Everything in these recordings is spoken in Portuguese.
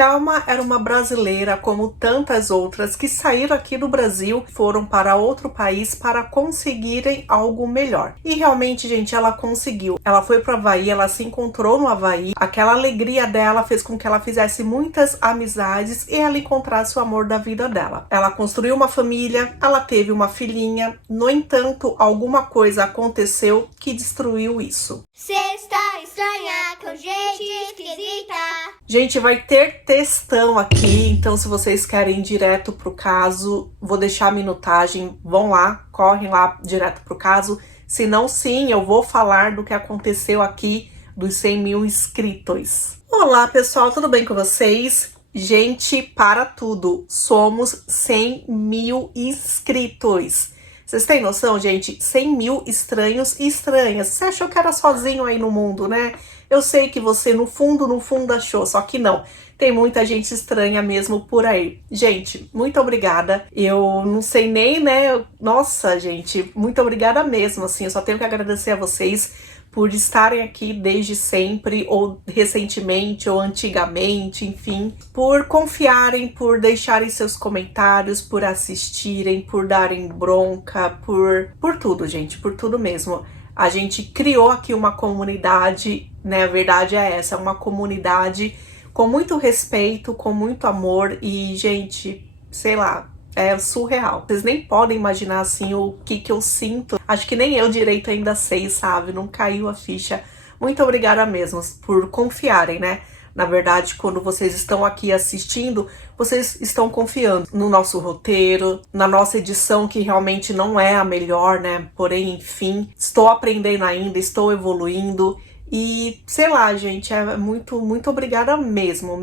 Thelma era uma brasileira como tantas outras que saíram aqui do Brasil, foram para outro país para conseguirem algo melhor. E realmente, gente, ela conseguiu. Ela foi para o Havaí, ela se encontrou no Havaí. Aquela alegria dela fez com que ela fizesse muitas amizades e ela encontrasse o amor da vida dela. Ela construiu uma família, ela teve uma filhinha. No entanto, alguma coisa aconteceu que destruiu isso. Cê está estranha com gente esquisita. Gente, vai ter textão aqui, então se vocês querem ir direto pro caso, vou deixar a minutagem, vão lá, correm lá direto pro caso. Se não, sim, eu vou falar do que aconteceu aqui dos 100 mil inscritos. Olá, pessoal, tudo bem com vocês? Gente, para tudo, somos 100 mil inscritos. Vocês têm noção, gente? 100 mil estranhos e estranhas. Você achou que era sozinho aí no mundo, né? Eu sei que você no fundo achou, só que não. Tem muita gente estranha mesmo por aí. Gente, muito obrigada. Eu não sei nem, né? Nossa, gente, muito obrigada mesmo, assim. Eu só tenho que agradecer a vocês por estarem aqui desde sempre, ou recentemente, ou antigamente, enfim. Por confiarem, por deixarem seus comentários, por assistirem, por darem bronca, por tudo, gente, por tudo mesmo. A gente criou aqui uma comunidade, né? A verdade é essa, uma comunidade com muito respeito, com muito amor e, gente, sei lá, é surreal. Vocês nem podem imaginar, assim, o que eu sinto. Acho que nem eu direito ainda sei, sabe? Não caiu a ficha. Muito obrigada mesmo por confiarem, né? Na verdade, quando vocês estão aqui assistindo, vocês estão confiando no nosso roteiro, na nossa edição, que realmente não é a melhor, né? Porém, enfim, estou aprendendo ainda, estou evoluindo. E, sei lá, gente, é muito obrigada mesmo.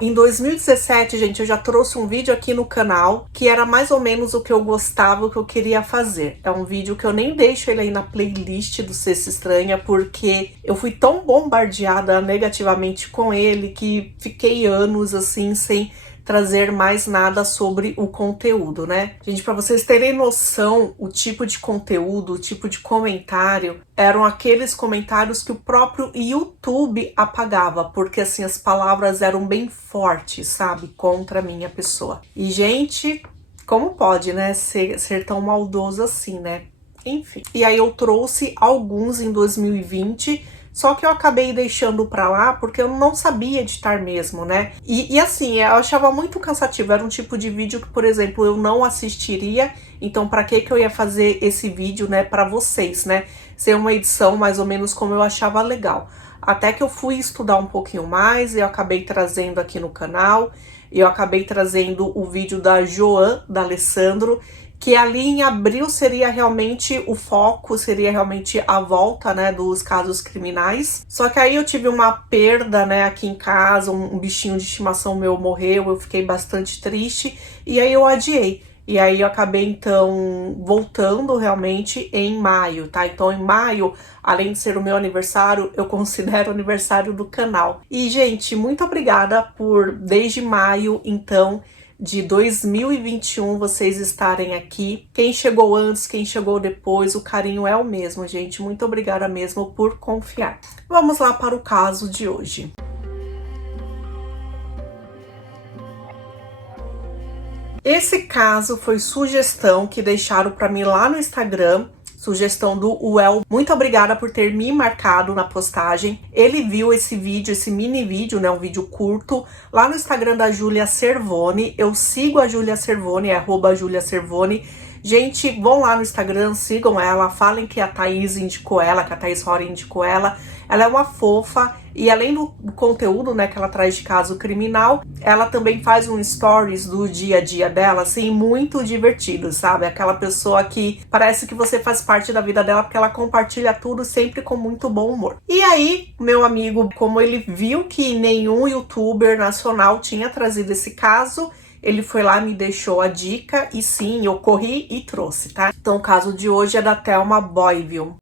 Em 2017, gente, eu já trouxe um vídeo aqui no canal que era mais ou menos o que eu gostava, o que eu queria fazer. É um vídeo que eu nem deixo ele aí na playlist do Cesta Estranha, porque eu fui tão bombardeada negativamente com ele que fiquei anos, assim, sem trazer mais nada sobre o conteúdo, né? Gente, para vocês terem noção, o tipo de conteúdo, o tipo de comentário, eram aqueles comentários que o próprio YouTube apagava, porque assim, as palavras eram bem fortes, sabe? Contra a minha pessoa. E, gente, como pode, né, ser tão maldoso assim, né? Enfim. E aí eu trouxe alguns em 2020, só que eu acabei deixando pra lá porque eu não sabia editar mesmo, né? E assim, eu achava muito cansativo. Era um tipo de vídeo que, por exemplo, eu não assistiria. Então, pra que eu ia fazer esse vídeo, né, pra vocês, né? Ser uma edição mais ou menos como eu achava legal. Até que eu fui estudar um pouquinho mais e eu acabei trazendo aqui no canal. Eu acabei trazendo o vídeo da Joan, da Alessandro, que ali em abril seria realmente o foco, seria realmente a volta, né, dos casos criminais. Só que aí eu tive uma perda, né, aqui em casa, um bichinho de estimação meu morreu, eu fiquei bastante triste, e aí eu adiei. E aí eu acabei, então, voltando realmente em maio, tá? Então, em maio, além de ser o meu aniversário, eu considero o aniversário do canal. E, gente, muito obrigada por, desde maio, então, de 2021, vocês estarem aqui. Quem chegou antes, quem chegou depois, o carinho é o mesmo, gente. Muito obrigada mesmo por confiar. Vamos lá para o caso de hoje. Esse caso foi sugestão que deixaram para mim lá no Instagram, sugestão do Uel. Muito obrigada por ter me marcado na postagem. Ele viu esse vídeo, esse mini vídeo, né, um vídeo curto, lá no Instagram da Júlia Cervoni. Eu sigo a Júlia Cervoni, é @JuliaCervoni. Gente, vão lá no Instagram, sigam ela, falem que a Thaís indicou ela, que a Thaís Rory indicou ela. Ela é uma fofa e além do conteúdo, né, que ela traz de caso criminal, ela também faz um stories do dia a dia dela, assim, muito divertido, sabe? Aquela pessoa que parece que você faz parte da vida dela porque ela compartilha tudo sempre com muito bom humor. E aí, meu amigo, como ele viu que nenhum youtuber nacional tinha trazido esse caso, ele foi lá, me deixou a dica e sim, eu corri e trouxe, tá? Então o caso de hoje é da Thelma Boyville.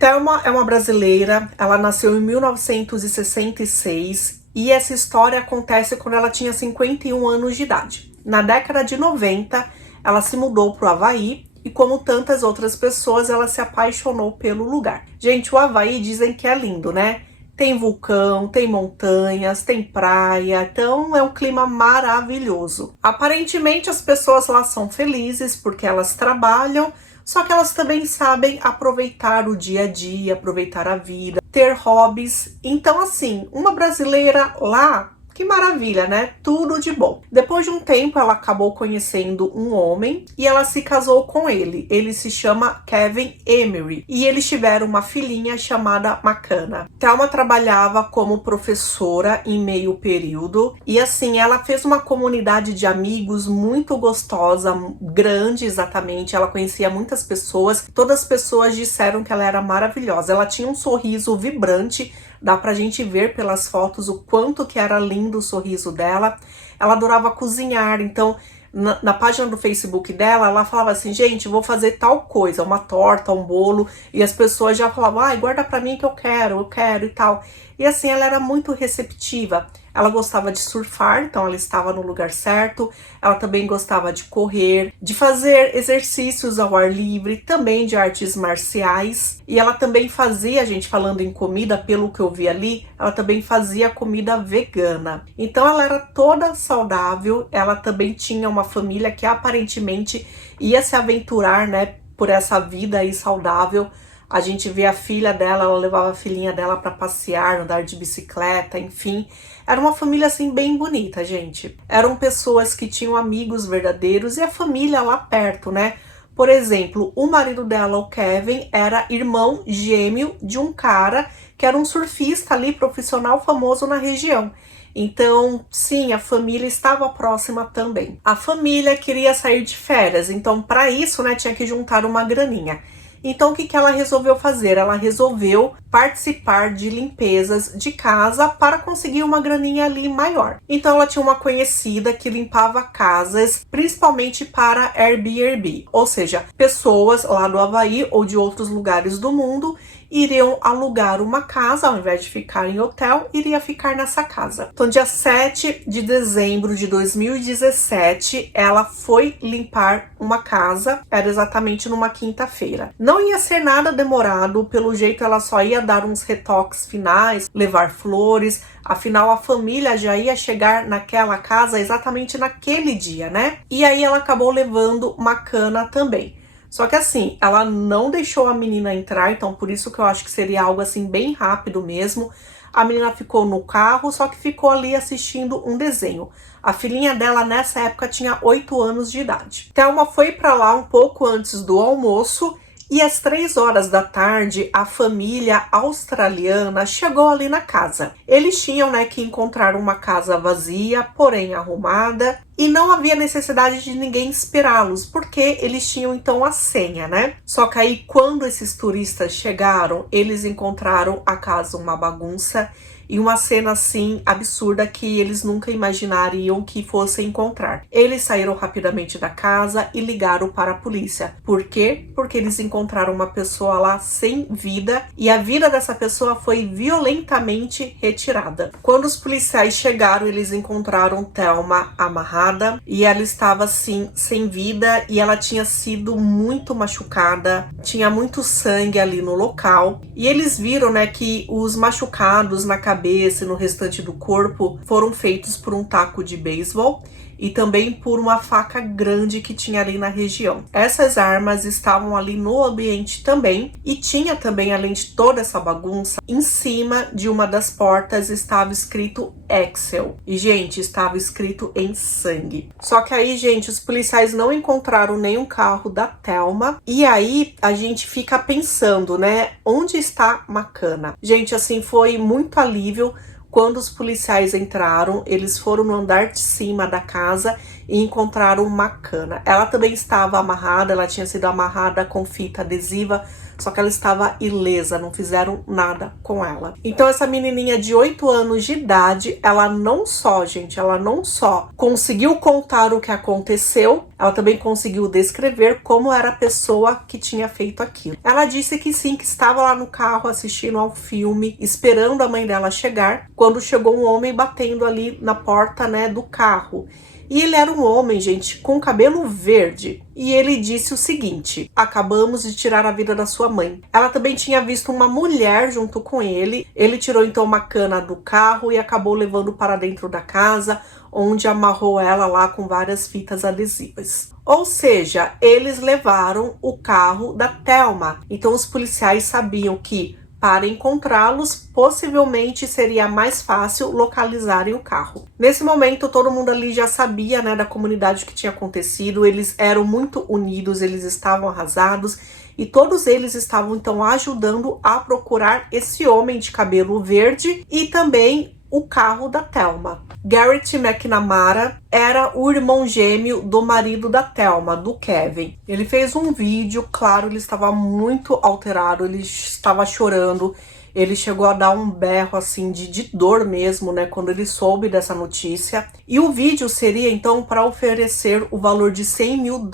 Thelma é uma brasileira, ela nasceu em 1966 e essa história acontece quando ela tinha 51 anos de idade. Na década de 90, ela se mudou para o Havaí e como tantas outras pessoas, ela se apaixonou pelo lugar. Gente, o Havaí dizem que é lindo, né? Tem vulcão, tem montanhas, tem praia, então é um clima maravilhoso. Aparentemente as pessoas lá são felizes porque elas trabalham, só que elas também sabem aproveitar o dia a dia, aproveitar a vida, ter hobbies. Então assim, uma brasileira lá, que maravilha, né? Tudo de bom. Depois de um tempo, ela acabou conhecendo um homem e ela se casou com ele. Ele se chama Kevin Emery e eles tiveram uma filhinha chamada Makana. Thelma trabalhava como professora em meio período e assim, ela fez uma comunidade de amigos muito gostosa, grande exatamente. Ela conhecia muitas pessoas, todas as pessoas disseram que ela era maravilhosa. Ela tinha um sorriso vibrante. Dá pra gente ver pelas fotos o quanto que era lindo o sorriso dela. Ela adorava cozinhar, então na página do Facebook dela, ela falava assim, gente, vou fazer tal coisa, uma torta, um bolo, e as pessoas já falavam, ai, guarda pra mim que eu quero e tal. E assim, ela era muito receptiva. Ela gostava de surfar, então ela estava no lugar certo. Ela também gostava de correr, de fazer exercícios ao ar livre, também de artes marciais. E ela também fazia, gente, falando em comida, pelo que eu vi ali, ela também fazia comida vegana. Então ela era toda saudável, ela também tinha uma família que aparentemente ia se aventurar, né, por essa vida aí saudável. A gente vê a filha dela, ela levava a filhinha dela para passear, andar de bicicleta, enfim. Era uma família assim bem bonita, gente. Eram pessoas que tinham amigos verdadeiros e a família lá perto, né? Por exemplo, o marido dela, o Kevin, era irmão gêmeo de um cara que era um surfista ali, profissional famoso na região. Então, sim, a família estava próxima também. A família queria sair de férias, então para isso, né, tinha que juntar uma graninha. Então, o que ela resolveu fazer? Ela resolveu participar de limpezas de casa para conseguir uma graninha ali maior. Então, ela tinha uma conhecida que limpava casas, principalmente para Airbnb, ou seja, pessoas lá do Havaí ou de outros lugares do mundo iriam alugar uma casa, ao invés de ficar em hotel, iria ficar nessa casa. Então, dia 7 de dezembro de 2017, ela foi limpar uma casa, era exatamente numa quinta-feira. Não ia ser nada demorado, pelo jeito ela só ia dar uns retoques finais, levar flores, afinal a família já ia chegar naquela casa exatamente naquele dia, né? E aí ela acabou levando Makana também. Só que assim, ela não deixou a menina entrar, então por isso que eu acho que seria algo assim bem rápido mesmo. A menina ficou no carro, só que ficou ali assistindo um desenho. A filhinha dela nessa época tinha 8 anos de idade. Thelma foi para lá um pouco antes do almoço e às 3 horas da tarde a família australiana chegou ali na casa. Eles tinham, né, que encontrar uma casa vazia, porém arrumada, e não havia necessidade de ninguém esperá-los, porque eles tinham então a senha, né? Só que aí quando esses turistas chegaram, eles encontraram a casa uma bagunça e uma cena assim absurda que eles nunca imaginariam que fossem encontrar. Eles saíram rapidamente da casa e ligaram para a polícia. Por quê? Porque eles encontraram uma pessoa lá sem vida e a vida dessa pessoa foi violentamente retirada. Quando os policiais chegaram, eles encontraram Thelma amarrada e ela estava assim sem vida e ela tinha sido muito machucada, tinha muito sangue ali no local e eles viram, né, que os machucados na cabeça e no restante do corpo foram feitos por um taco de beisebol e também por uma faca grande que tinha ali na região. Essas armas estavam ali no ambiente também e tinha também, além de toda essa bagunça, em cima de uma das portas estava escrito Excel. E, gente, estava escrito em sangue. Só que aí, gente, os policiais não encontraram nenhum carro da Thelma e aí a gente fica pensando, né, onde está Makana? Gente, assim, foi muito alívio. Quando os policiais entraram, eles foram no andar de cima da casa e encontraram Makana. Ela também estava amarrada, ela tinha sido amarrada com fita adesiva, só que ela estava ilesa, não fizeram nada com ela. Então essa menininha de 8 anos de idade, ela não só conseguiu contar o que aconteceu, ela também conseguiu descrever como era a pessoa que tinha feito aquilo. Ela disse que sim, que estava lá no carro assistindo ao filme, esperando a mãe dela chegar, quando chegou um homem batendo ali na porta, né, do carro. E ele era um homem, gente, com cabelo verde. E ele disse o seguinte: acabamos de tirar a vida da sua mãe. Ela também tinha visto uma mulher junto com ele. Ele tirou então uma cana do carro e acabou levando para dentro da casa, onde amarrou ela lá com várias fitas adesivas. Ou seja, eles levaram o carro da Thelma. Então os policiais sabiam que para encontrá-los, possivelmente seria mais fácil localizarem o carro. Nesse momento, todo mundo ali já sabia, né, da comunidade que tinha acontecido. Eles eram muito unidos, eles estavam arrasados e todos eles estavam então ajudando a procurar esse homem de cabelo verde e também o carro da Thelma. Garrett McNamara era o irmão gêmeo do marido da Thelma, do Kevin. Ele fez um vídeo, claro, ele estava muito alterado, ele estava chorando, ele chegou a dar um berro assim de dor mesmo, né, quando ele soube dessa notícia. E o vídeo seria então para oferecer o valor de $100 mil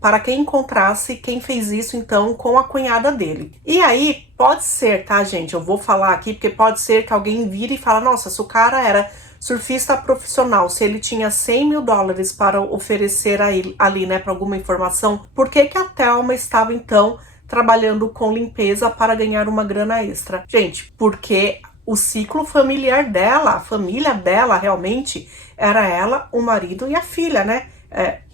para quem encontrasse quem fez isso então com a cunhada dele. E aí, pode ser, tá, gente? Eu vou falar aqui porque pode ser que alguém vire e fale: nossa, se o cara era surfista profissional, se ele tinha $100 mil para oferecer ali, né, para alguma informação, por que que a Thelma estava então trabalhando com limpeza para ganhar uma grana extra? Gente, porque o ciclo familiar dela, a família dela realmente era ela, o marido e a filha, né?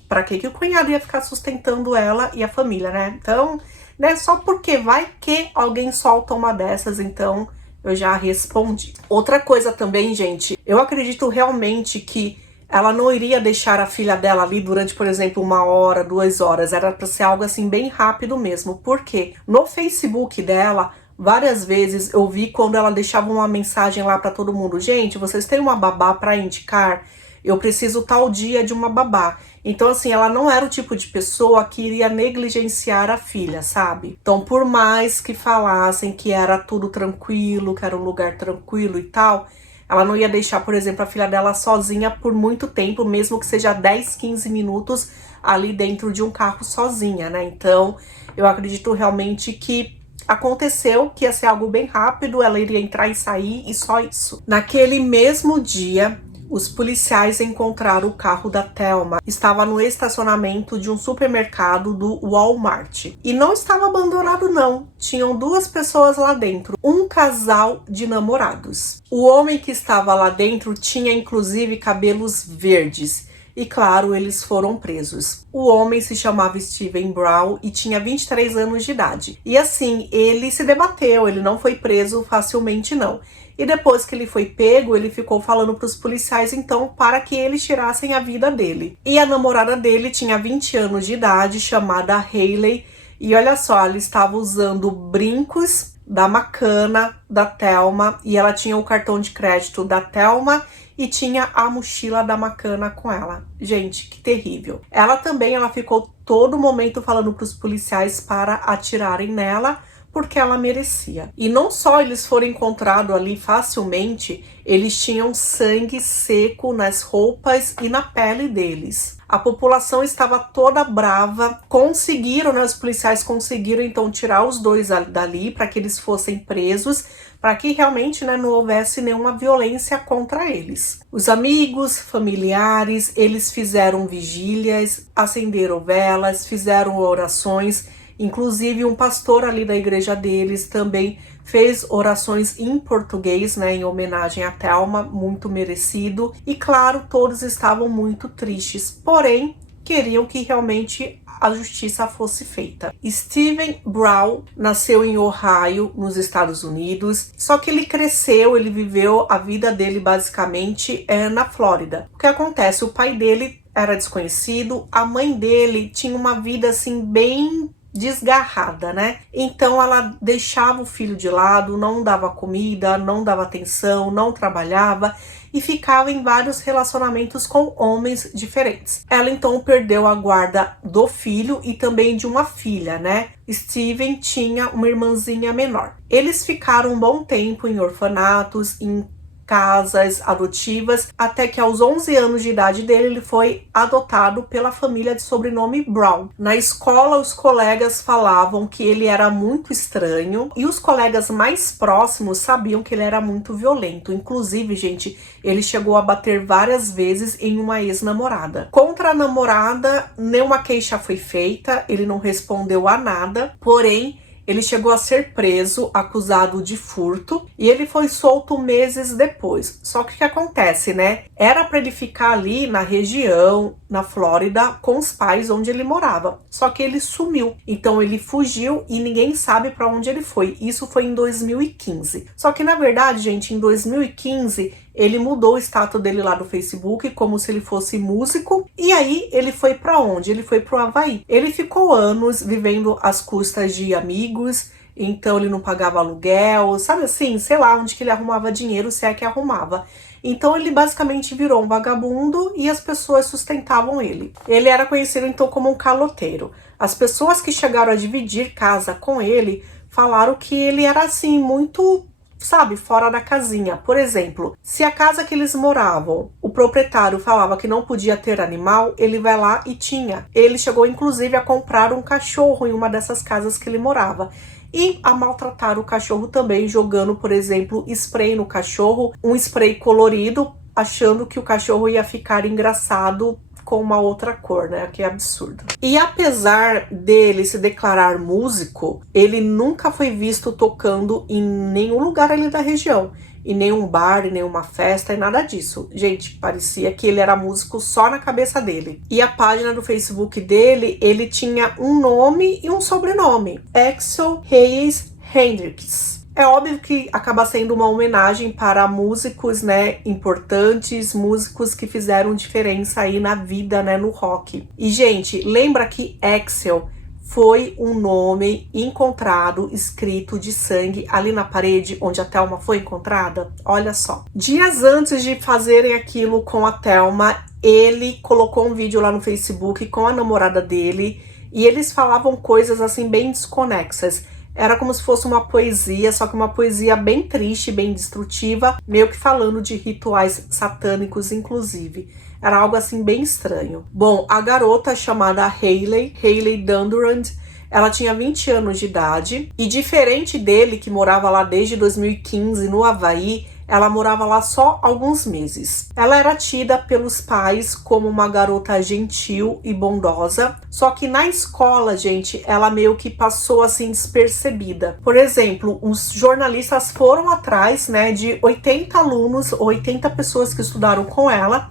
Para que o cunhado ia ficar sustentando ela e a família, né? Então, né, só porque vai que alguém solta uma dessas, então eu já respondi. Outra coisa também, gente, eu acredito realmente que ela não iria deixar a filha dela ali durante, por exemplo, 1 hora, 2 horas. Era para ser algo assim bem rápido mesmo. Porque no Facebook dela, várias vezes eu vi quando ela deixava uma mensagem lá para todo mundo: gente, vocês têm uma babá para indicar? Eu preciso tal dia de uma babá. Então, assim, ela não era o tipo de pessoa que iria negligenciar a filha, sabe? Então, por mais que falassem que era tudo tranquilo, que era um lugar tranquilo e tal, ela não ia deixar, por exemplo, a filha dela sozinha por muito tempo, mesmo que seja 10, 15 minutos ali dentro de um carro sozinha, né? Então, eu acredito realmente que aconteceu que ia ser algo bem rápido, ela iria entrar e sair e só isso. Naquele mesmo dia, os policiais encontraram o carro da Thelma. Estava no estacionamento de um supermercado do Walmart. E não estava abandonado, não. Tinham 2 pessoas lá dentro. Um casal de namorados. O homem que estava lá dentro tinha, inclusive, cabelos verdes. E, claro, eles foram presos. O homem se chamava Steven Brown e tinha 23 anos de idade. E, assim, ele se debateu. Ele não foi preso facilmente, não. E depois que ele foi pego, ele ficou falando para os policiais, então, para que eles tirassem a vida dele. E a namorada dele tinha 20 anos de idade, chamada Hayley. E olha só, ela estava usando brincos da Macana, da Thelma. E ela tinha o cartão de crédito da Thelma e tinha a mochila da Macana com ela. Gente, que terrível. Ela ficou todo momento falando para os policiais para atirarem nela, porque ela merecia. E não só eles foram encontrados ali facilmente, eles tinham sangue seco nas roupas e na pele deles. A população estava toda brava, conseguiram, né, os policiais conseguiram então tirar os 2 dali para que eles fossem presos, para que realmente, né, não houvesse nenhuma violência contra eles. Os amigos, familiares, eles fizeram vigílias, acenderam velas, fizeram orações. Inclusive, um pastor ali da igreja deles também fez orações em português, né, em homenagem a Thelma, muito merecido. E claro, todos estavam muito tristes, porém, queriam que realmente a justiça fosse feita. Steven Brown nasceu em Ohio, nos Estados Unidos, só que ele cresceu, ele viveu a vida dele basicamente na Flórida. O que acontece? O pai dele era desconhecido, a mãe dele tinha uma vida assim bem desgarrada, né? Então ela deixava o filho de lado, não dava comida, não dava atenção, não trabalhava e ficava em vários relacionamentos com homens diferentes. Ela então perdeu a guarda do filho e também de uma filha, né? Steven tinha uma irmãzinha menor. Eles ficaram um bom tempo em orfanatos, em casas adotivas, até que aos 11 anos de idade dele, ele foi adotado pela família de sobrenome Brown. Na escola, os colegas falavam que ele era muito estranho e os colegas mais próximos sabiam que ele era muito violento. Inclusive, gente, ele chegou a bater várias vezes em uma ex-namorada. Contra a namorada, nenhuma queixa foi feita, ele não respondeu a nada, porém, ele chegou a ser preso, acusado de furto, e ele foi solto meses depois. Só que o que acontece, né? Era para ele ficar ali na região, na Flórida, com os pais onde ele morava. Só que ele sumiu. Então ele fugiu e ninguém sabe para onde ele foi. Isso foi em 2015. Só que na verdade, gente, em 2015 ele mudou o status dele lá do Facebook como se ele fosse músico. E aí ele foi para onde? Ele foi pro Havaí. Ele ficou anos vivendo às custas de amigos. Então ele não pagava aluguel, sabe assim? Sei lá onde que ele arrumava dinheiro, se é que arrumava. Então ele basicamente virou um vagabundo e as pessoas sustentavam ele. Ele era conhecido então como um caloteiro. As pessoas que chegaram a dividir casa com ele falaram que ele era assim muito, sabe, fora da casinha. Por exemplo, se a casa que eles moravam, o proprietário falava que não podia ter animal, ele vai lá e tinha. Ele chegou inclusive a comprar um cachorro em uma dessas casas que ele morava. E a maltratar o cachorro também, jogando, por exemplo, spray no cachorro, um spray colorido, achando que o cachorro ia ficar engraçado com uma outra cor, né? Que é absurdo. E apesar dele se declarar músico, ele nunca foi visto tocando em nenhum lugar ali da região. Em nenhum bar, em nenhuma festa, e nada disso. Gente, parecia que ele era músico só na cabeça dele. E a página do Facebook dele, ele tinha um nome e um sobrenome. Axel Reyes Hendricks. É óbvio que acaba sendo uma homenagem para músicos, né, importantes, músicos que fizeram diferença aí na vida, né, no rock. E, gente, lembra que Axel foi um nome encontrado, escrito de sangue ali na parede onde a Thelma foi encontrada? Olha só. Dias antes de fazerem aquilo com a Thelma, ele colocou um vídeo lá no Facebook com a namorada dele e eles falavam coisas assim bem desconexas. Era como se fosse uma poesia, só que uma poesia bem triste, bem destrutiva, meio que falando de rituais satânicos, inclusive. Era algo assim bem estranho. Bom, a garota chamada Hailey Dandurand, ela tinha 20 anos de idade. E diferente dele, que morava lá desde 2015 no Havaí, ela morava lá só alguns meses. Ela era tida pelos pais como uma garota gentil e bondosa. Só que na escola, gente, ela meio que passou assim despercebida. Por exemplo, os jornalistas foram atrás, né, de 80 alunos, 80 pessoas que estudaram com ela.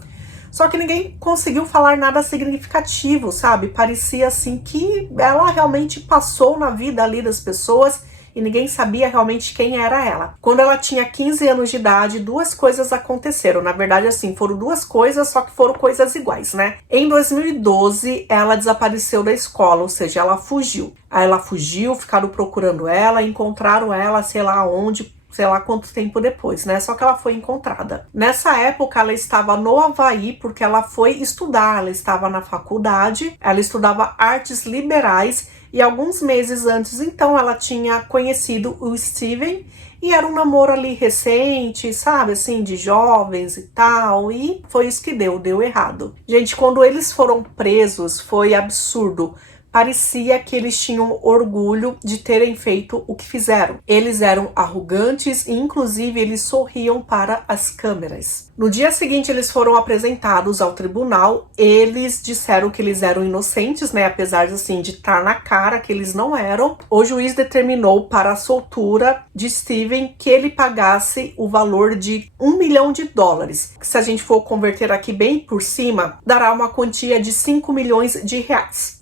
Só que ninguém conseguiu falar nada significativo, sabe? Parecia assim que ela realmente passou na vida ali das pessoas e ninguém sabia realmente quem era ela. Quando ela tinha 15 anos de idade, duas coisas aconteceram. Na verdade, assim, foram duas coisas, só que foram coisas iguais, né? Em 2012, ela desapareceu da escola, ou seja, ela fugiu. Aí ela fugiu, ficaram procurando ela, encontraram ela, sei lá onde, sei lá quanto tempo depois, né? Só que ela foi encontrada. Nessa época, ela estava no Havaí porque ela foi estudar, ela estava na faculdade, ela estudava artes liberais e alguns meses antes, então, ela tinha conhecido o Steven e era um namoro ali recente, sabe, assim, de jovens e tal, e foi isso que deu errado. Gente, quando eles foram presos, foi absurdo. Parecia que eles tinham orgulho de terem feito o que fizeram. Eles eram arrogantes e, inclusive, eles sorriam para as câmeras. No dia seguinte, eles foram apresentados ao tribunal. Eles disseram que eles eram inocentes, né? Apesar de, assim, de estar na cara que eles não eram. O juiz determinou para a soltura de Steven que ele pagasse o valor de $1 milhão. Que se a gente for converter aqui bem por cima, dará uma quantia de R$5 milhões.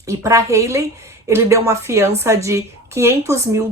E para Hailey, ele deu uma fiança de $500 mil,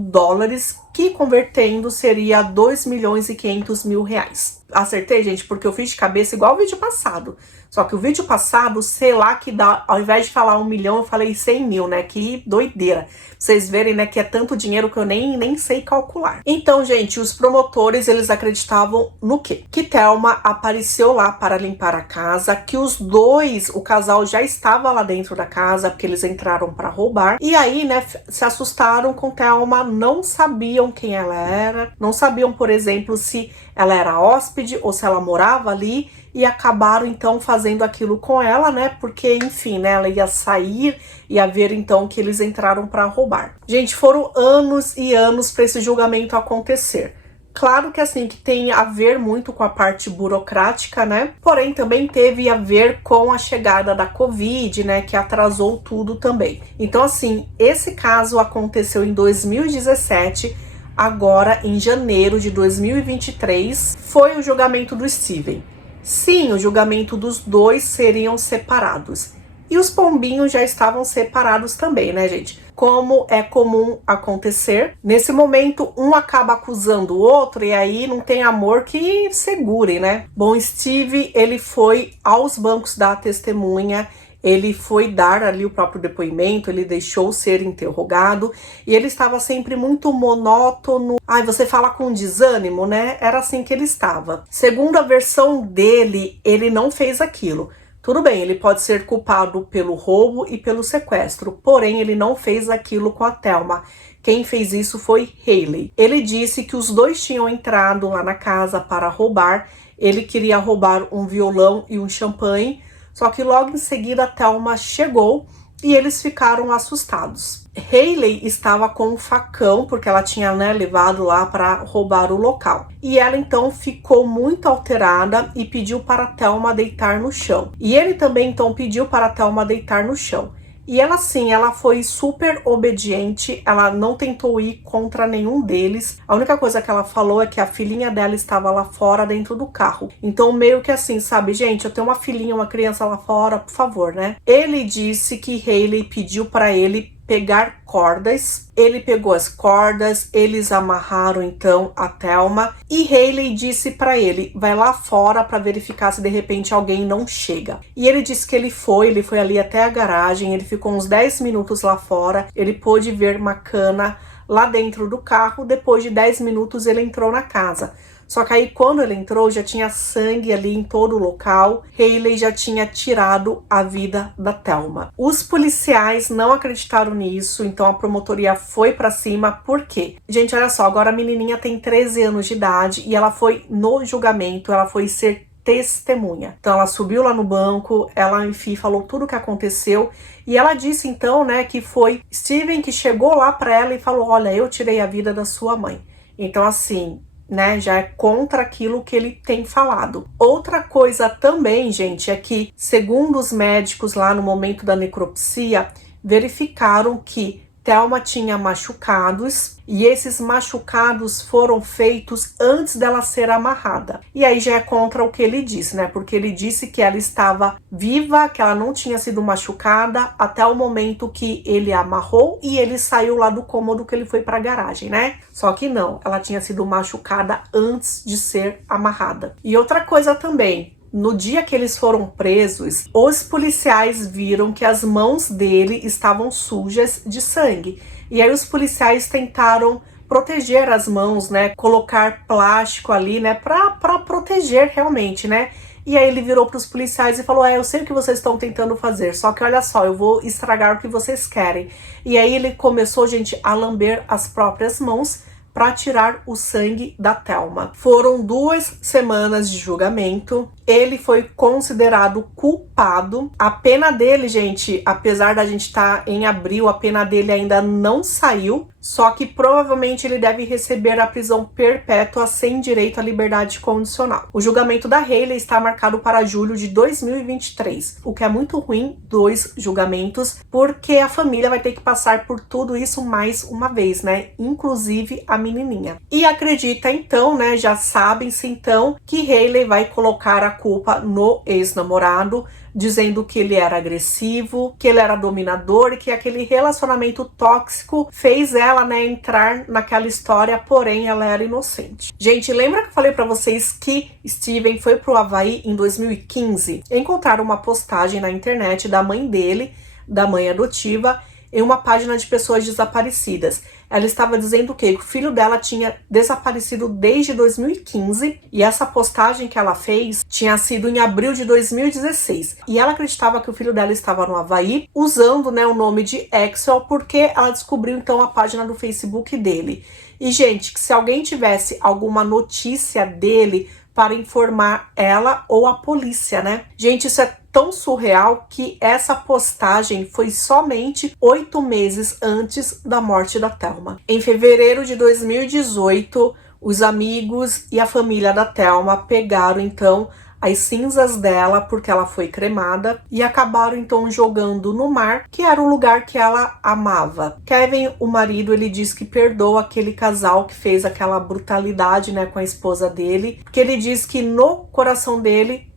que convertendo seria R$2.500.000. Acertei, gente, porque eu fiz de cabeça igual o vídeo passado. Só que o vídeo passado, sei lá, que dá, ao invés de falar 1 milhão, eu falei 100 mil, né? Que doideira. Vocês verem, né, que é tanto dinheiro que eu nem sei calcular. Então, gente, os promotores, eles acreditavam no quê? Que Thelma apareceu lá para limpar a casa, que os dois, o casal já estava lá dentro da casa, porque eles entraram para roubar. E aí, né, se assustaram com Thelma, não sabiam quem ela era, não sabiam, por exemplo, se ela era hóspede ou se ela morava ali, e acabaram então fazendo aquilo com ela, né? Porque, enfim, né, ela ia sair, ia ver então que eles entraram para roubar. Gente, foram anos e anos para esse julgamento acontecer. Claro que assim, que tem a ver muito com a parte burocrática, né? Porém, também teve a ver com a chegada da Covid, né? Que atrasou tudo também. Então, assim, esse caso aconteceu em 2017, agora em janeiro de 2023, foi o julgamento do Steven. Sim, o julgamento dos dois seriam separados. E os pombinhos já estavam separados também, né, gente? Como é comum acontecer. Nesse momento, um acaba acusando o outro e aí não tem amor que segure, né? Bom, Steve, ele foi aos bancos da testemunha, ele foi dar ali o próprio depoimento, ele deixou ser interrogado e ele estava sempre muito monótono. Ai, você fala com desânimo, né? Era assim que ele estava. Segundo a versão dele, ele não fez aquilo. Tudo bem, ele pode ser culpado pelo roubo e pelo sequestro, porém ele não fez aquilo com a Thelma. Quem fez isso foi Hayley. Ele disse que os dois tinham entrado lá na casa para roubar, ele queria roubar um violão e um champanhe, só que logo em seguida a Thelma chegou e eles ficaram assustados. Hayley estava com um facão, porque ela tinha, né, levado lá para roubar o local. E ela então ficou muito alterada e pediu para a Thelma deitar no chão. E ele também então pediu para a Thelma deitar no chão. E ela sim, ela foi super obediente, ela não tentou ir contra nenhum deles. A única coisa que ela falou é que a filhinha dela estava lá fora dentro do carro. Então meio que assim, sabe, gente, eu tenho uma filhinha, uma criança lá fora, por favor, né? Ele disse que Hayley pediu para ele pegar cordas, ele pegou as cordas, eles amarraram então a Thelma e Hayley disse para ele, vai lá fora para verificar se de repente alguém não chega. E ele disse que ele foi ali até a garagem, ele ficou uns 10 minutos lá fora, ele pôde ver McCann lá dentro do carro, depois de 10 minutos ele entrou na casa. Só que aí quando ele entrou já tinha sangue ali em todo o local, Hayley já tinha tirado a vida da Thelma. Os policiais não acreditaram nisso, então a promotoria foi pra cima, por quê? Gente, olha só, agora a menininha tem 13 anos de idade e ela foi no julgamento, ela foi ser testemunha. Então ela subiu lá no banco, ela enfim falou tudo o que aconteceu e ela disse então, né, que foi Steven que chegou lá pra ela e falou, olha, eu tirei a vida da sua mãe. Então assim, né, já é contra aquilo que ele tem falado. Outra coisa também, gente, é que, segundo os médicos lá no momento da necropsia, verificaram que Thelma tinha machucados e esses machucados foram feitos antes dela ser amarrada. E aí já é contra o que ele disse, né? Porque ele disse que ela estava viva, que ela não tinha sido machucada até o momento que ele a amarrou e ele saiu lá do cômodo que ele foi para a garagem, né? Só que não, ela tinha sido machucada antes de ser amarrada. E outra coisa também, no dia que eles foram presos, os policiais viram que as mãos dele estavam sujas de sangue. E aí os policiais tentaram proteger as mãos, né? Colocar plástico ali, né? Pra proteger realmente, né? E aí ele virou para os policiais e falou, eu sei o que vocês estão tentando fazer, só que olha só, eu vou estragar o que vocês querem. E aí ele começou, gente, a lamber as próprias mãos para tirar o sangue da Thelma. Foram 2 semanas de julgamento. Ele foi considerado culpado. A pena dele, gente, apesar da gente estar em abril, a pena dele ainda não saiu. Só que provavelmente ele deve receber a prisão perpétua sem direito à liberdade condicional. O julgamento da Hayley está marcado para julho de 2023, o que é muito ruim, 2 julgamentos, porque a família vai ter que passar por tudo isso mais uma vez, né? Inclusive a menininha. E acredita então, né? Já sabem-se então que Hayley vai colocar a culpa no ex-namorado, dizendo que ele era agressivo, que ele era dominador e que aquele relacionamento tóxico fez ela, né, entrar naquela história, porém ela era inocente. Gente, lembra que eu falei pra vocês que Steven foi pro Havaí em 2015? Encontraram uma postagem na internet da mãe dele, da mãe adotiva, em uma página de pessoas desaparecidas. ela estava dizendo que o filho dela tinha desaparecido desde 2015 e essa postagem que ela fez tinha sido em abril de 2016. E ela acreditava que o filho dela estava no Havaí usando, né, o nome de Axel, porque ela descobriu então a página do Facebook dele. E, gente, que se alguém tivesse alguma notícia dele para informar ela ou a polícia, né? Gente, isso é tão surreal que essa postagem foi somente 8 meses antes da morte da Thelma. Em fevereiro de 2018, os amigos e a família da Thelma pegaram então as cinzas dela, porque ela foi cremada, e acabaram então jogando no mar, que era o lugar que ela amava. Kevin, o marido, ele diz que perdoa aquele casal que fez aquela brutalidade, né, com a esposa dele, porque ele diz que no coração dele,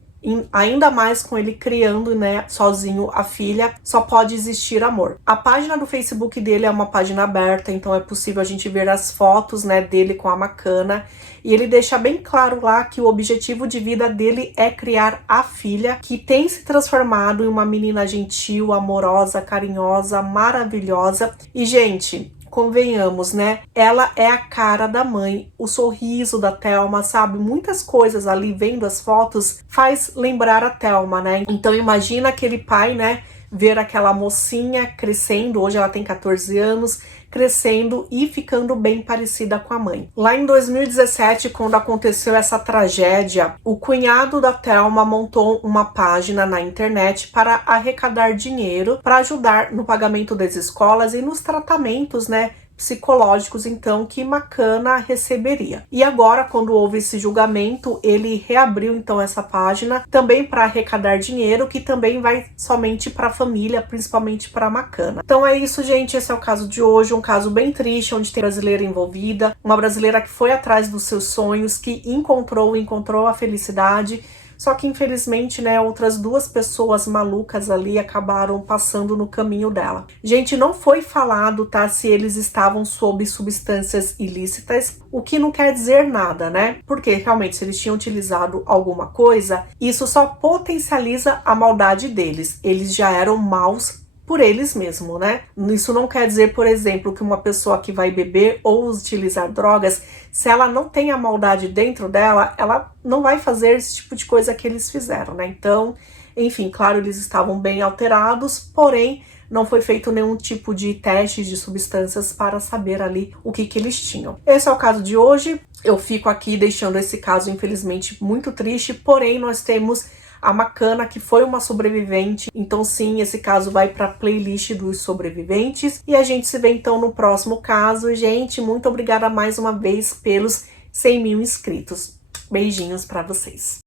ainda mais com ele criando, né, sozinho a filha, só pode existir amor. A página do Facebook dele é uma página aberta, então é possível a gente ver as fotos, né, dele com a Makana, e ele deixa bem claro lá que o objetivo de vida dele é criar a filha, que tem se transformado em uma menina gentil, amorosa, carinhosa, maravilhosa. E, gente, convenhamos, né? Ela é a cara da mãe, o sorriso da Thelma, sabe? Muitas coisas ali, vendo as fotos, faz lembrar a Thelma, né? Então imagina aquele pai, né? Ver aquela mocinha crescendo, hoje ela tem 14 anos, crescendo e ficando bem parecida com a mãe. Lá em 2017, quando aconteceu essa tragédia, o cunhado da Thelma montou uma página na internet para arrecadar dinheiro para ajudar no pagamento das escolas e nos tratamentos, né, psicológicos, então, que Makana receberia. E agora, quando houve esse julgamento, ele reabriu então essa página também para arrecadar dinheiro, que também vai somente para a família, principalmente para Makana. Então é isso, gente, esse é o caso de hoje, um caso bem triste, onde tem brasileira envolvida, uma brasileira que foi atrás dos seus sonhos, que encontrou a felicidade. Só que, infelizmente, né, outras duas pessoas malucas ali acabaram passando no caminho dela. Gente, não foi falado, tá, se eles estavam sob substâncias ilícitas, o que não quer dizer nada, né? Porque, realmente, se eles tinham utilizado alguma coisa, isso só potencializa a maldade deles. Eles já eram maus por eles mesmos, né? Isso não quer dizer, por exemplo, que uma pessoa que vai beber ou utilizar drogas, se ela não tem a maldade dentro dela, ela não vai fazer esse tipo de coisa que eles fizeram, né? Então, enfim, claro, eles estavam bem alterados, porém, não foi feito nenhum tipo de teste de substâncias para saber ali o que eles tinham. Esse é o caso de hoje. Eu fico aqui deixando esse caso, infelizmente, muito triste, porém, nós temos a Makana, que foi uma sobrevivente. Então sim, esse caso vai para a playlist dos sobreviventes. E a gente se vê então no próximo caso. Gente, muito obrigada mais uma vez pelos 100 mil inscritos. Beijinhos para vocês.